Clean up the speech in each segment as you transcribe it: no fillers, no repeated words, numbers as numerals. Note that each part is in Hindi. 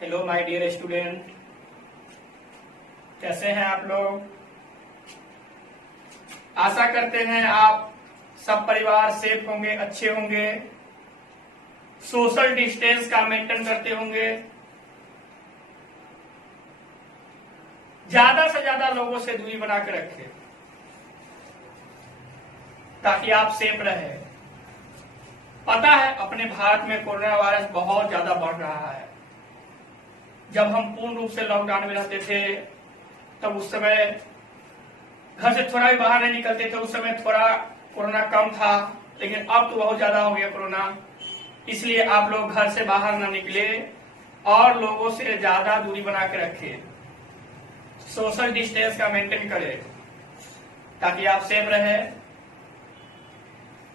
हेलो माय डियर स्टूडेंट, कैसे हैं आप लोग। आशा करते हैं आप सब परिवार सेफ होंगे, अच्छे होंगे, सोशल डिस्टेंस का मेंटेन करते होंगे, ज्यादा से ज्यादा लोगों से दूरी बना के रखें ताकि आप सेफ रहे। पता है अपने भारत में कोरोना वायरस बहुत ज्यादा बढ़ रहा है। जब हम पूर्ण रूप से लॉकडाउन में रहते थे तब उस समय घर से थोड़ा भी बाहर नहीं निकलते थे, उस समय थोड़ा कोरोना कम था, लेकिन अब तो बहुत ज्यादा हो गया कोरोना। इसलिए आप लोग घर से बाहर ना निकले और लोगों से ज्यादा दूरी बना के रखें, सोशल डिस्टेंस का मेंटेन करें ताकि आप सेफ रहे।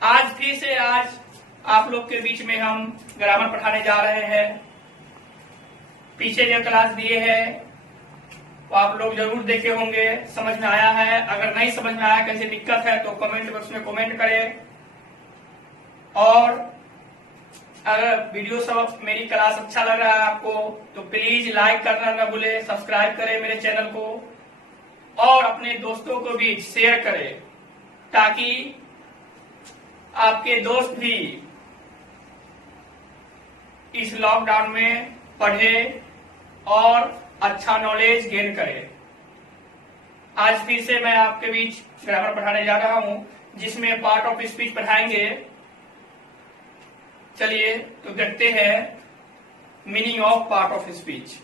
आज फिर से आज आप लोग के बीच में हम ग्रामर पढ़ाने जा रहे हैं। पीछे जो क्लास दिए हैं वो आप लोग जरूर देखे होंगे, समझ में आया है। अगर नहीं समझ में आया, कैसे दिक्कत है तो कमेंट बॉक्स में कमेंट करें। और अगर वीडियो सब मेरी क्लास अच्छा लग रहा है आपको तो प्लीज लाइक करना न भूले, सब्सक्राइब करें मेरे चैनल को और अपने दोस्तों को भी शेयर करें ताकि आपके दोस्त भी इस लॉकडाउन में पढ़े और अच्छा नॉलेज गेन करें। आज फिर से मैं आपके बीच ग्रामर पढ़ाने जा रहा हूं जिसमें पार्ट ऑफ स्पीच पढ़ाएंगे। चलिए तो देखते हैं meaning of part of speech.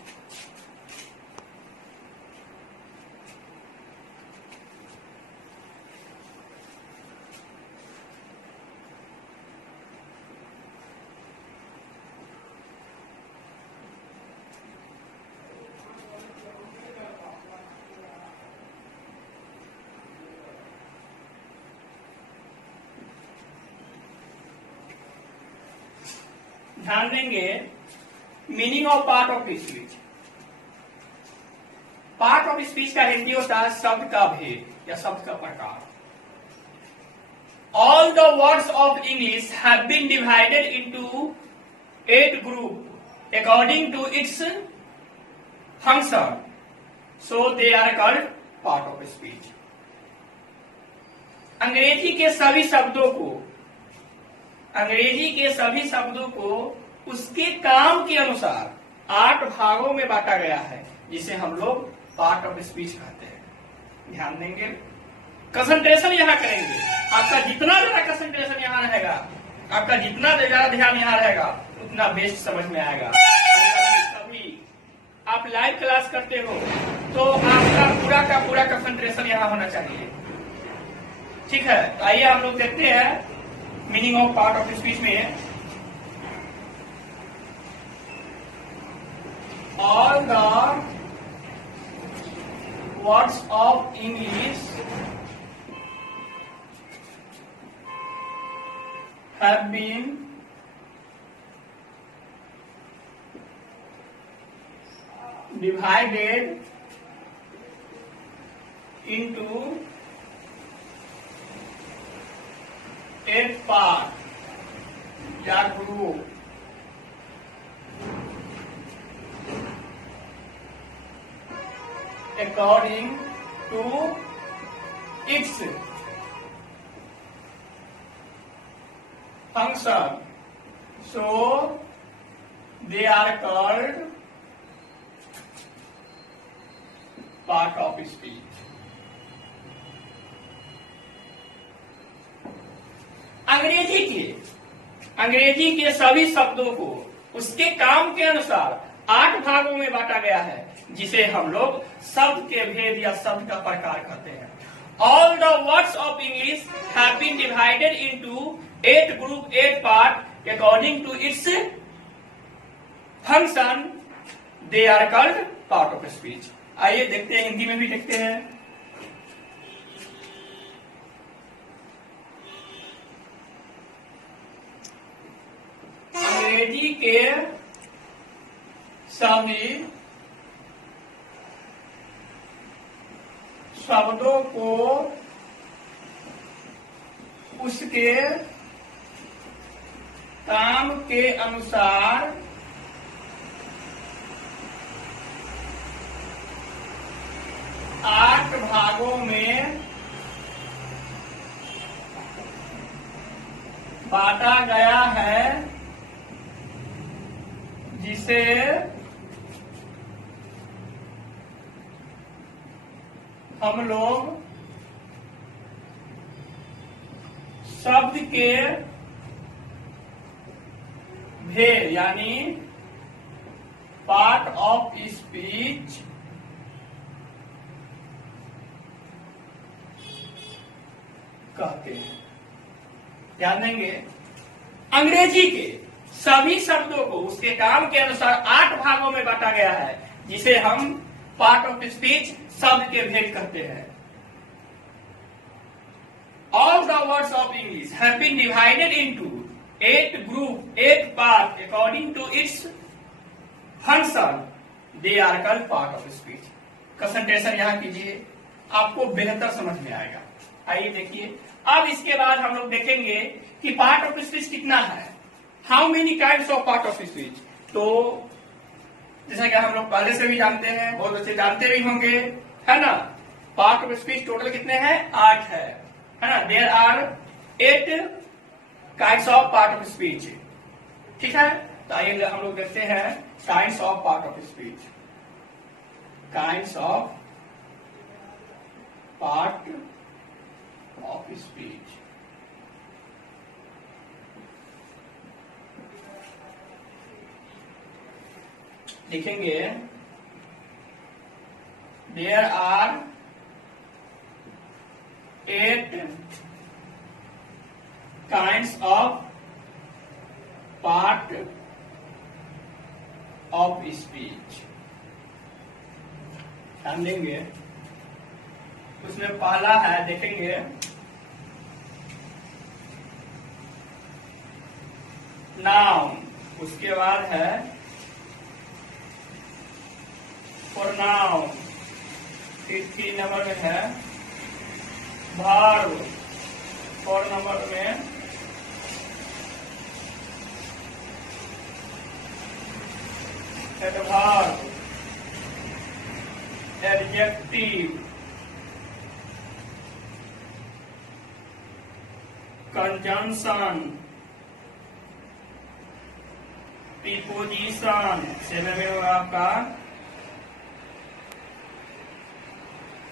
ध्यान देंगे meaning of part of speech. Part of speech का हिंदी होता है शब्द का भेद या शब्द का प्रकार। All the words of English have been divided into 8 group according to its function, so they are called part of speech. अंग्रेजी के सभी शब्दों को उसके काम के अनुसार 8 भागों में बांटा गया है जिसे हम लोग पार्ट ऑफ स्पीच कहते हैं। ध्यान देंगे, कंसंट्रेशन यहाँ करेंगे। आपका जितना ज्यादा कंसंट्रेशन यहाँ रहेगा, आपका जितना ज्यादा ध्यान यहाँ रहेगा उतना बेस्ट समझ में आएगा। कभी आप लाइव क्लास करते हो तो आपका पूरा का पूरा कंसंट्रेशन यहाँ होना चाहिए। ठीक है, तो आइए हम लोग देखते हैं meaning of part of speech में। All the words of English have been divided into 8 part या group according to its function, so they are called part of speech. अंग्रेजी के सभी शब्दों को उसके काम के अनुसार 8 भागों में बांटा गया है जिसे हम लोग शब्द के भेद या शब्द का प्रकार कहते हैं। All the words of English have been divided into 8 group 8 part according to its function, they are called part of speech. आइए देखते हैं, हिंदी में भी देखते हैं। अंग्रेजी के सभी शब्दों को उसके काम के अनुसार भागों में बांटा गया है, जिसे हम लोग शब्द के भेद यानी पार्ट ऑफ स्पीच कहते हैं। ध्यान देंगे, अंग्रेजी के सभी शब्दों को उसके काम के अनुसार 8 भागों में बांटा गया है, जिसे हम पार्ट ऑफ स्पीच शब्द के भेद कहते हैं। All the words of English have been divided into 8 group, 8 parts according to its function. They are called part of speech. Concentration यहाँ कीजिए, आपको बेहतर समझ में आएगा। आइए देखिए, अब इसके बाद हम लोग देखेंगे कि पार्ट ऑफ स्पीच कितना है, how many kinds of part of speech. तो जैसा कि हम लोग पहले से भी जानते हैं, बहुत बच्चे जानते भी होंगे, है ना। पार्ट ऑफ स्पीच टोटल कितने हैं, 8 है ना। There are 8 kinds of part of speech. ठीक है, तो आइए हम लोग देखते हैं kinds of part of speech. Kinds of part of speech. लिखेंगे, there are 8 kinds of part of speech। ध्यान देंगे, उसमें पहला है, देखेंगे नाउन, उसके बाद है प्रोनाउन, फिर 3 नंबर में है वर्ब, 4 नंबर में एडवर्ब, एडजेक्टिव, कंजंक्शन, प्रीपोजिशन, 7 में होगा आपका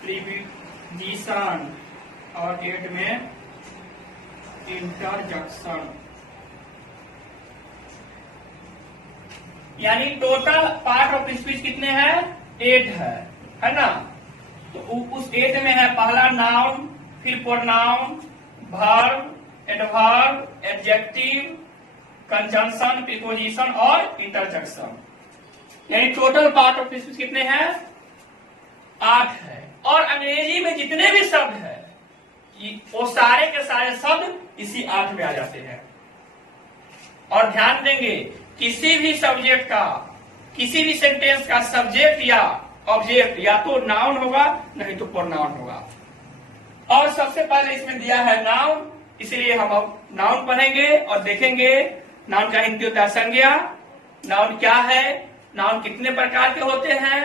प्रीपोजिशन, और 8 में इंटरजेक्शन। यानी टोटल पार्ट ऑफ स्पीच कितने हैं, 8 है ना। तो उस 8 में है पहला नाउन, फिर pronoun, verb, adverb, adjective, conjunction, preposition और इंटरजेक्शन। यानी टोटल पार्ट ऑफ स्पीच कितने हैं, 8 है। और अंग्रेजी में जितने भी शब्द है वो सारे के सारे शब्द इसी 8 में आ जाते हैं। और ध्यान देंगे, किसी भी सब्जेक्ट का, किसी भी सेंटेंस का सब्जेक्ट या ऑब्जेक्ट या तो नाउन होगा, नहीं तो प्रोनाउन होगा। और सबसे पहले इसमें दिया है नाउन, इसलिए हम अब नाउन पढ़ेंगे और देखेंगे नाउन का हिंदी होता है संज्ञा। नाउन क्या है, नाउन कितने प्रकार के होते हैं।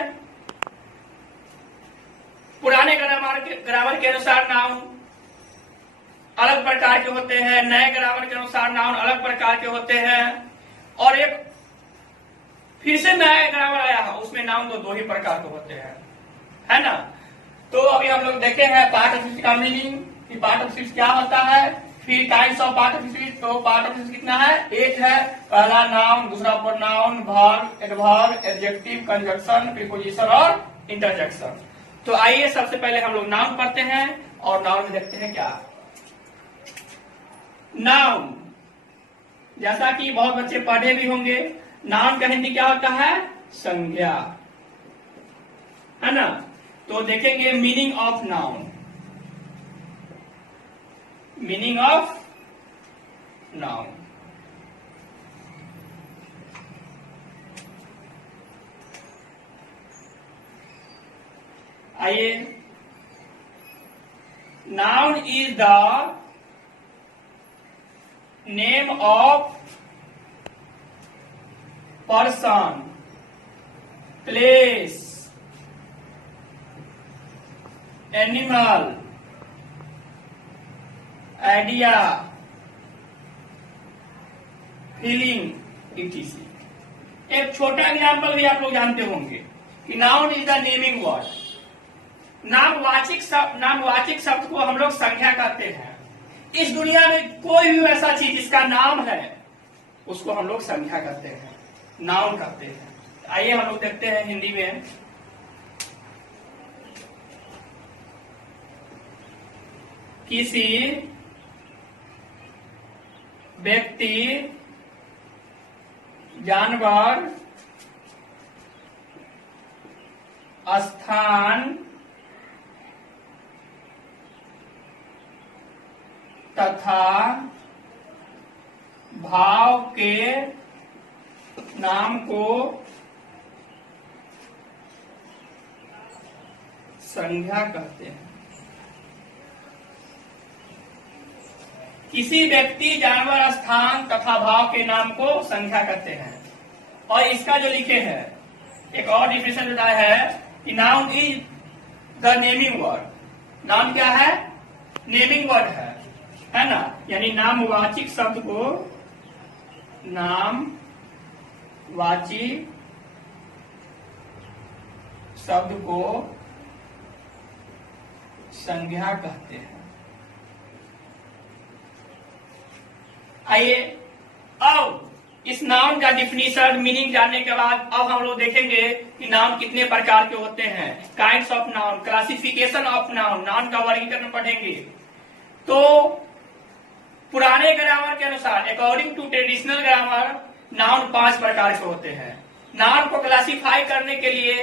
पुराने ग्रामर के अनुसार नाउन अलग प्रकार के होते हैं, नए ग्रामर के अनुसार नाउन अलग प्रकार के होते हैं, और एक फिर से नया ग्रामर आया है, उसमें नाउन तो 2 ही प्रकार के होते हैं, है ना। तो अभी हम लोग देखे हैं पार्ट ऑफ स्पीच का मीनिंग, कि पार्ट ऑफ स्पीच क्या होता है, फिर kinds of part of speech. तो पार्ट ऑफ स्पीच कितना है, 8 है। पहला नाउन, दूसरा pronoun, verb, adverb, adjective, conjunction, preposition और इंटरजेक्शन। तो आइए सबसे पहले हम लोग नाउन पढ़ते हैं और नाउन में देखते हैं क्या। नाउन, जैसा कि बहुत बच्चे पढ़े भी होंगे, नाउन का हिंदी क्या होता है, संज्ञा, है ना। तो देखेंगे meaning of noun. Meaning of noun, आइए, noun is the name of person, place, animal, idea, feeling, etc। एक छोटा एग्जाम्पल भी आप लोग जानते होंगे कि noun is the naming word. नामवाचक शब्द को हम लोग संख्या कहते हैं। इस दुनिया में कोई भी ऐसा चीज जिसका नाम है उसको हम लोग संख्या कहते हैं, नाउन कहते हैं। आइए हम लोग देखते हैं हिंदी में। किसी व्यक्ति, जानवर, स्थान तथा भाव के नाम को संज्ञा कहते हैं। किसी व्यक्ति, जानवर, स्थान तथा भाव के नाम को संख्या कहते हैं। और इसका जो लिखे है एक और डिफिनेशन बताया है कि noun is the naming word. Noun क्या है? नेमिंग वर्ड है ना। यानी नामवाचक शब्द को नामवाची शब्द को संज्ञा कहते हैं। आइए अब इस नाउन का डिफिनीशन, मीनिंग जानने के बाद अब हम लोग देखेंगे कि नाउन कितने प्रकार के होते हैं। Kinds of noun, classification of noun, noun का वर्गीकरण पढ़ेंगे। तो पुराने ग्रामर के अनुसार, according to traditional grammar, noun 5 प्रकार के होते हैं। नाउन को क्लासिफाई करने के लिए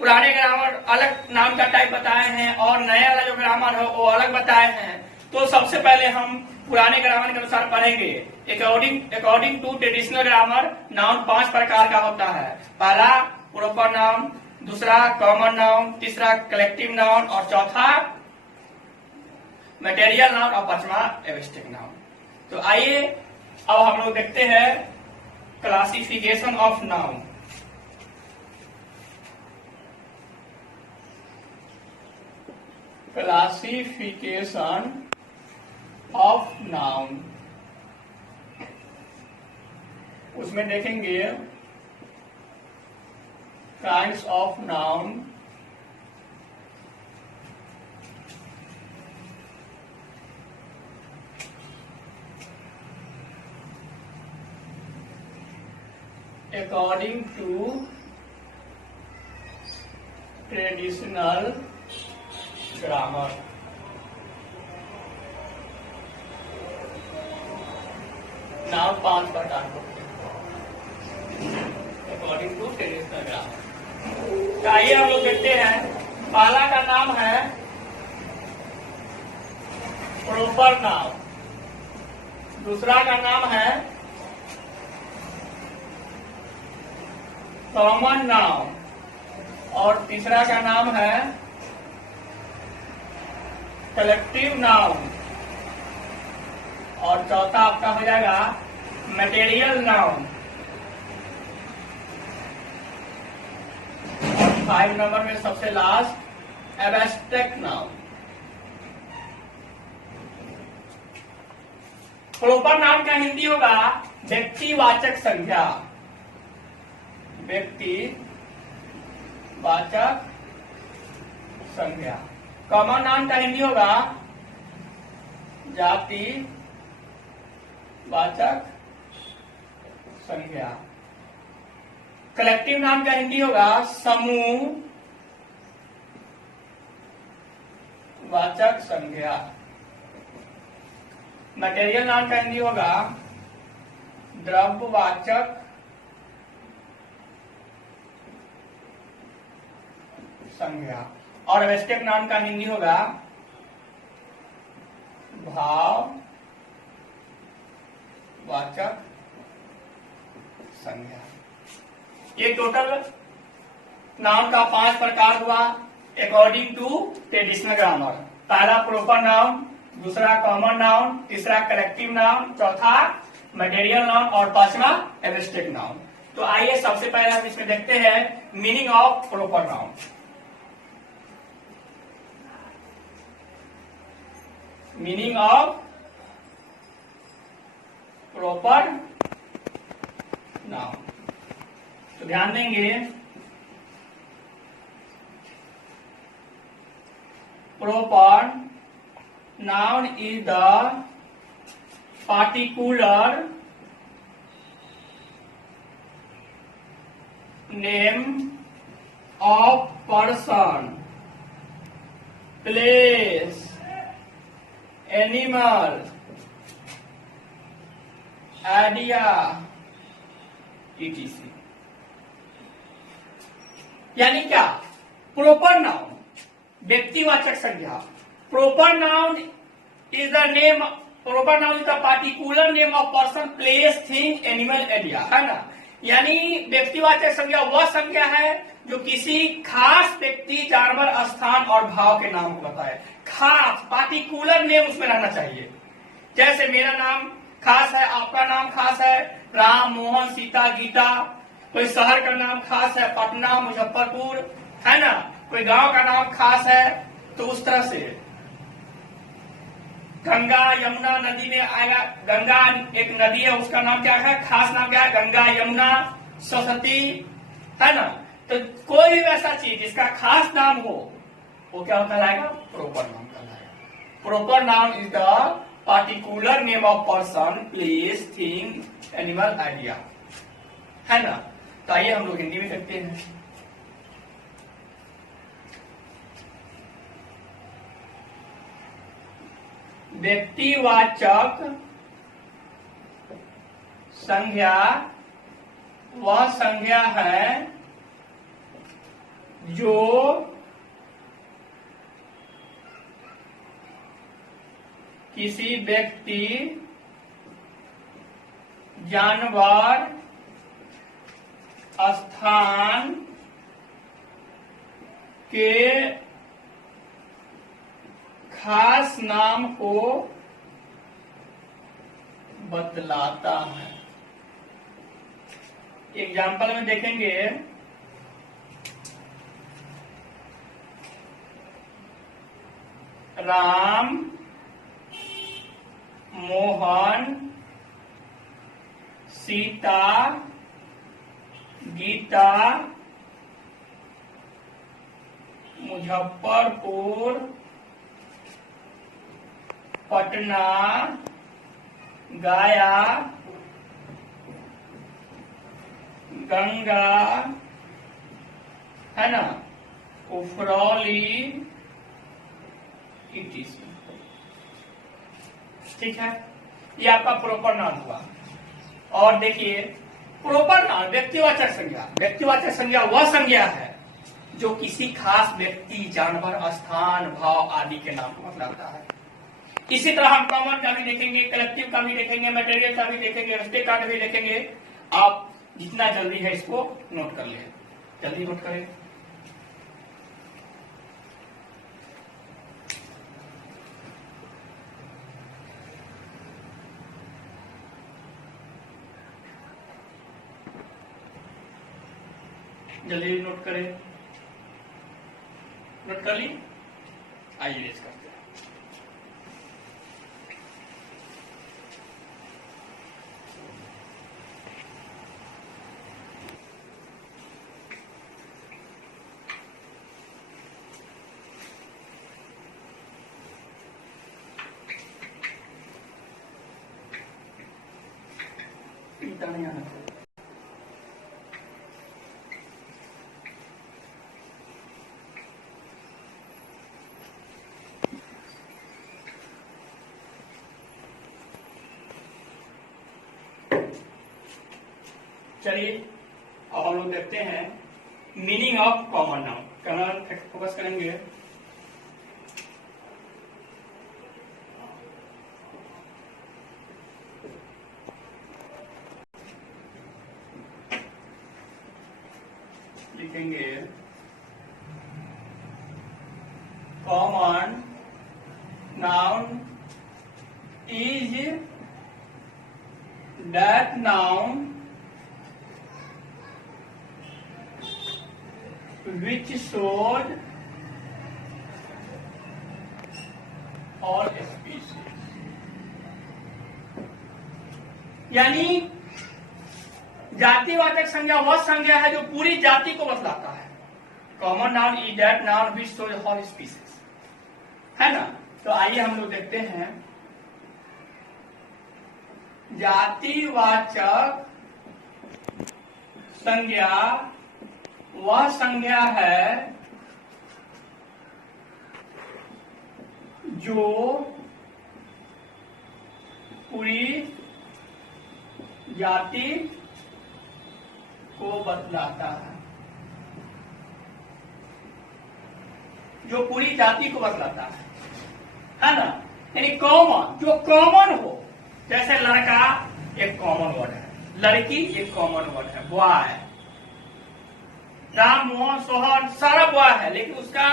पुराने ग्रामर अलग नाउन का टाइप बताए हैं और नया वाला जो ग्रामर है वो अलग बताए हैं। तो सबसे पहले हम पुराने ग्रामर के अनुसार पढ़ेंगे। According to traditional grammar, noun 5 प्रकार का होता है। पहला प्रॉपर नाउन, दूसरा कॉमन नाउन, तीसरा कलेक्टिव नाउन और चौथा मटेरियल नाउन और पांचवा एब्स्ट्रैक्ट नाउन। तो आइए अब हम लोग देखते हैं classification of noun. Classification of noun, उसमें देखेंगे kinds of noun, according to traditional grammar. Noun 5 प्रकार के अकॉर्डिंग टू ट्रेडिशनल ग्रामर। आइए हम लोग देखते हैं। पहला का नाम है प्रॉपर नाउन, दूसरा का नाम है कॉमन नाउन और तीसरा का नाम है कलेक्टिव नाउन और चौथा आपका हो जाएगा मटेरियल नाउन। और 5 नंबर में सबसे last abstract noun. Proper noun का हिंदी होगा व्यक्तिवाचक संख्या, व्यक्तिवाचक संख्या। कॉमन नाउन का हिंदी होगा जाति वाचक संज्ञा। कलेक्टिव नाउन का हिंदी होगा समूह वाचक संज्ञा। मटेरियल नाउन का हिंदी होगा द्रव्यवाचक संज्ञा। और एब्स्ट्रैक्ट नाउन का हिंदी होगा भाव वाचक संज्ञा। ये टोटल नाउन का 5 प्रकार हुआ अकॉर्डिंग टू ट्रेडिशनल ग्रामर। पहला प्रॉपर नाउन, दूसरा कॉमन नाउन, तीसरा कलेक्टिव नाउन, चौथा मटेरियल नाउन और पांचवा एब्स्ट्रैक्ट नाउन। तो आइए सबसे पहले हम इसमें देखते हैं meaning of proper noun. Meaning of proper noun. तो ध्यान देंगे, proper noun is the particular name of person, place, animal, idea, etc. यानी क्या? प्रॉपर नाउन व्यक्तिवाचक संज्ञा। Proper noun is the name, proper noun is the particular name of person, place, thing, animal, area, है ना। यानी व्यक्तिवाचक संज्ञा वह संज्ञा है जो किसी खास व्यक्ति, जानवर, स्थान और भाव के नाम को बताए। खास पार्टिकुलर नेम उसमें रहना चाहिए। जैसे मेरा नाम खास है, आपका नाम खास है, राम, मोहन, सीता, गीता। कोई शहर का नाम खास है, पटना, मुजफ्फरपुर, है ना। कोई गांव का नाम खास है, तो उस तरह से गंगा, यमुना नदी में आएगा। गंगा एक नदी है, उसका नाम क्या है, खास नाम क्या है, गंगा, यमुना, सरस्वती, है ना। तो कोई भी ऐसा चीज जिसका खास नाम हो वो क्या कहलाएगा? प्रॉपर नाउन कहलाएगा। Proper noun is the particular name of person, place, thing, animal, idea, है ना। तो आइए हम लोग हिंदी में करते हैं। व्यक्तिवाचक संज्ञा वह संज्ञा है जो किसी व्यक्ति, जानवर, स्थान के खास नाम को बतलाता है। एग्जाम्पल में देखेंगे, राम, मोहन, सीता, गीता, मुजफ्फरपुर, पटना, गया, गंगा, है ना, उफरौली, etc। ठीक है, ये आपका प्रॉपर नाउन हुआ। और देखिए, प्रॉपर नाउन व्यक्तिवाचक संज्ञा। व्यक्तिवाचक संज्ञा वह संज्ञा है जो किसी खास व्यक्ति, जानवर, स्थान, भाव आदि के नाम को बतलाता है। इसी तरह हम कॉमन का भी देखेंगे, कलेक्टिव का भी देखेंगे, मटेरियल का भी देखेंगे, रिश्ते का भी देखेंगे। आप जितना जल्दी है इसको नोट कर लें, जल्दी नोट करें। जल्दी नोट करें। नोट कर ली? आइए रेस करते हैं। नहीं आना चाहिए। चलिए अब हम लोग देखते हैं meaning of common noun. Camera focus करेंगे। लिखेंगे common noun is that noun which shows all species, यानी जातिवाचक संज्ञा वह संज्ञा है जो पूरी जाति को बतलाता है। Common noun is that noun which shows all species, है ना। तो आइए हम लोग देखते हैं जातिवाचक संज्ञा वह संज्ञा है जो पूरी जाति को बतलाता है, जो पूरी जाति को बतलाता है ना। यानी कॉमन, जो कॉमन हो, जैसे लड़का एक कॉमन वर्ड है, लड़की एक कॉमन वर्ड है, बॉय, राम मोहन सोहन सारा बॉय है, लेकिन उसका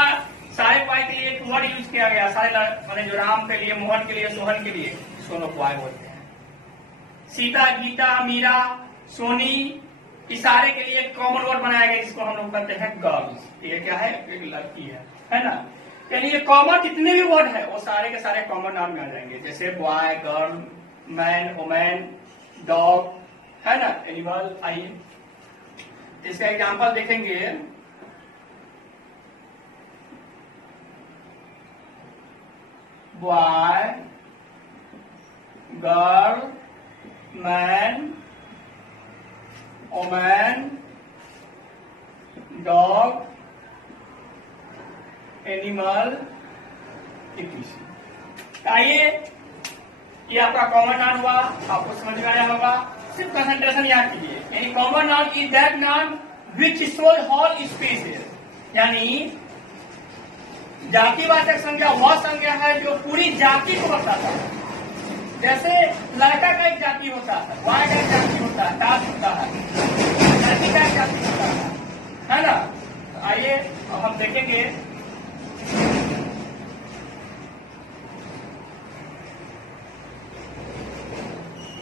सारे बॉय के लिए एक वर्ड यूज किया गया, सारे माने जो राम के लिए, मोहन के लिए, सोहन के लिए, दोनों बॉय बोलते हैं। सीता, गीता, मीरा, सोनी, इस सारे के लिए एक कॉमन वर्ड बनाया गया जिसको हम लोग कहते हैं गर्ल्स। ये क्या है? एक लड़की है ना। यानी ये कॉमन जितने भी वर्ड है वो सारे के सारे कॉमन नाम में आ जाएंगे, जैसे boy, girl, man, women, dog, है ना, एनिमल। आइए इसका एग्जांपल देखेंगे। Boy, girl, man, women, dog, animal, इत्यादि। आइए ये आपका कॉमन नाउन हुआ, आपको समझ में आया होगा। सिर्फ कंसंट्रेशन याद कीजिए, यानी common noun is that noun which shows all species, यानी जातिवाचक संज्ञा वह संज्ञा है जो पूरी जाति को बताता है। जैसे लड़का का एक जाति होता है, बॉय का एक जाति होता है, कास्ट होता है, लड़की का एक जाति होता है ना। तो आइए अब हम देखेंगे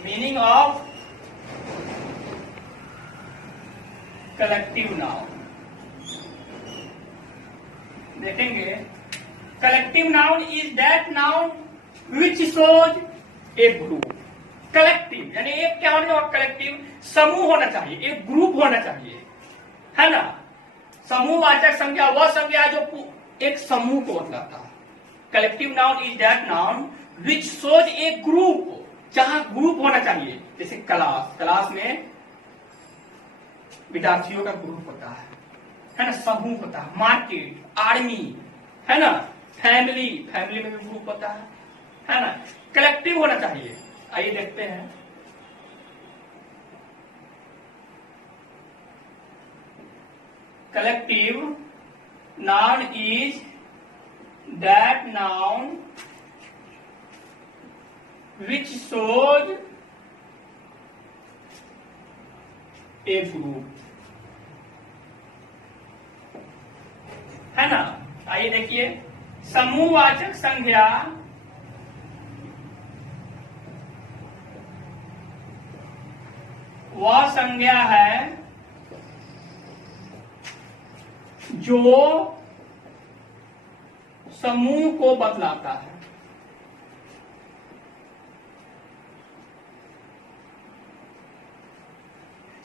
मीनिंग ऑफ कलेक्टिव नाउन। देखेंगे collective noun is that noun which shows A group. Collective यानी एक क्या होना चाहिए? कलेक्टिव समूह होना चाहिए, एक ग्रुप होना चाहिए, है ना। समूहवाचक संज्ञा वह संज्ञा जो एक समूह को बताता है। Collective noun is that noun which shows A group, जहां ग्रुप होना चाहिए। जैसे क्लास, क्लास में विद्यार्थियों का ग्रुप होता है ना, समूह होता है। मार्केट, आर्मी, है ना, फैमिली, फैमिली में भी ग्रुप होता है ना। कलेक्टिव होना चाहिए। आइए देखते हैं collective noun is that noun which shows A group, है ना। आइए देखिए समूहवाचक संज्ञा वह संज्ञा है जो समूह को बतलाता है।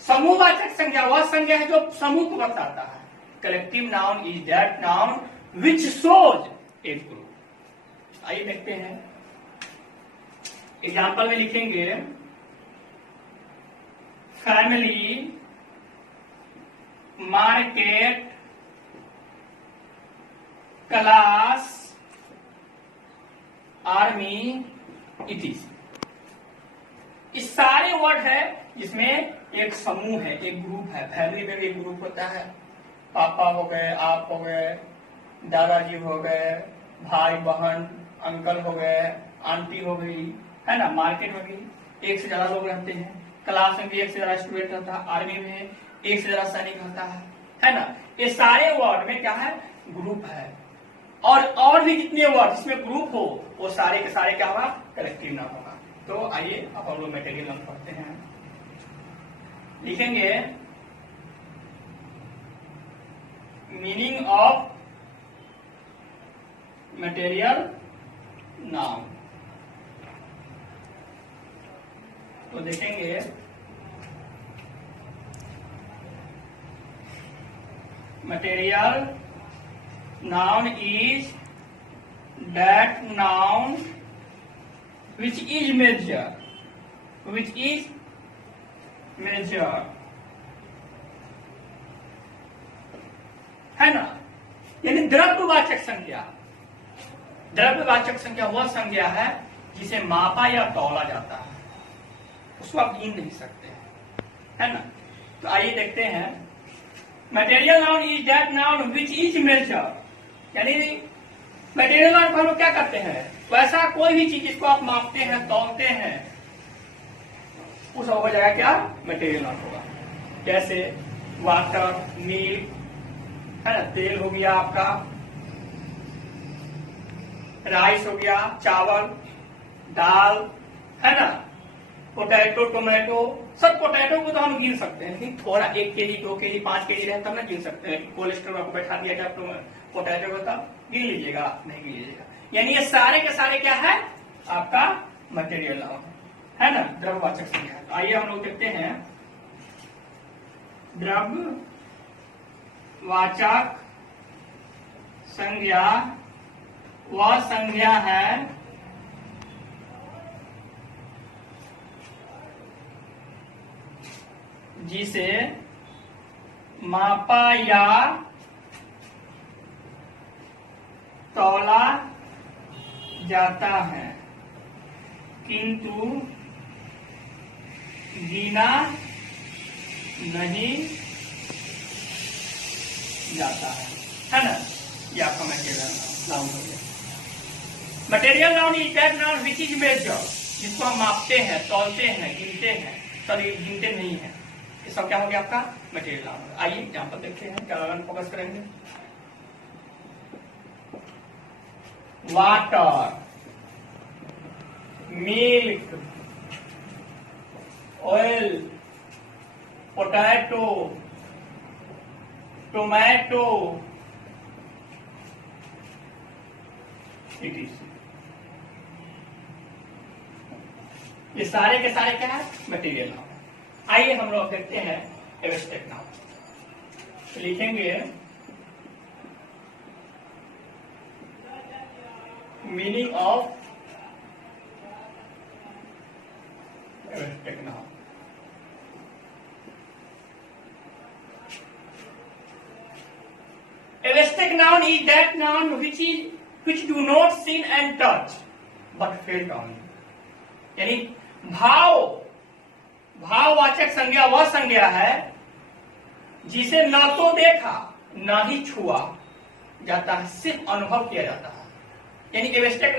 समूहवाचक संज्ञा वह संज्ञा है जो समूह को बताता है। Collective noun is that noun which shows A group. आइए देखते हैं एग्जाम्पल में लिखेंगे फैमिली, मार्केट, क्लास, आर्मी, इत्यादि। इस सारे वर्ड है जिसमें एक समूह है, एक ग्रुप है। फैमिली में भी एक ग्रुप होता है, पापा हो गए, आप हो गए, दादाजी हो गए, भाई बहन, अंकल हो गए, आंटी हो गई, है ना। मार्केट में भी एक से ज्यादा लोग रहते हैं, क्लास में भी एक से ज्यादा स्टूडेंट रहता है, आर्मी में एक से ज्यादा सैनिक रहता है ना। ये सारे वर्ड में क्या है? ग्रुप है। और भी जितने वर्ड जिसमें ग्रुप हो वो सारे के सारे क्या होगा? कलेक्टिव नाउन होगा। तो आइए अब हम लोग मटेरियल नाउन पढ़ते हैं। लिखेंगे मीनिंग ऑफ मटेरियल नाउन। तो देखेंगे material noun is that noun which is major, which is major, है ना। यानी द्रव्यवाचक संज्ञा, द्रव्यवाचक संज्ञा वह संज्ञा है जिसे मापा या तौला जाता है, उसको आप गिन नहीं सकते, है ना। तो आइए देखते हैं, material noun is that noun which is major, यानी मटेरियल नाउन को हम लोग क्या करते हैं, वैसा कोई भी चीज जिसको आप मापते हैं, तौलते हैं, उस हो जाएगा क्या, मटेरियल नाउन होगा। जैसे वाटर, मिल्क, है ना, तेल हो गया आपका, राइस हो गया, चावल, दाल, है ना, पोटैटो, टोमेटो, सब पोटैटो को तो हम गिन सकते हैं, लेकिन थोड़ा 1 केजी 2 केजी 5 केजी रहे तब ना गिन सकते हैं। कोलेस्ट्रॉल आपको बैठा दिया जाए तो पोटैटो को तब गिन लीजिएगा, नहीं गिन लीजिएगा। यानी ये सारे के सारे क्या है, आपका मटेरियल नाउन है ना, द्रव्यवाचक संज्ञा। तो आइए हम लोग देखते हैं, द्रव्यवाचक संज्ञा वह संज्ञा है जिसे मापा या तौला जाता है किंतु गिना नहीं जाता है ना। ये आपका मटेरियल नाउन हो गया। Material noun is that noun which is major, जिसको हम मापते हैं, तौलते हैं, गिनते हैं, सॉरी गिनते नहीं है, ये सब क्या हो गया आपका मटेरियल नाउन। आइए एग्जाम्पल देखते हैं, क्या फोकस करेंगे। Water, milk, oil, potato, tomato, ये सारे के सारे क्या है, मटेरियल नाउन। आइए हम लोग देखते हैं एब्स्ट्रैक्ट नाउन। लिखेंगे meaning of abstract noun. Abstract noun is that noun which do not see and touch but felt only। यानी भाववाचक संज्ञा वह संज्ञा है जिसे न तो देखा न ही छुआ जाता है, सिर्फ अनुभव किया जाता है। यानी एब्स्ट्रैक्ट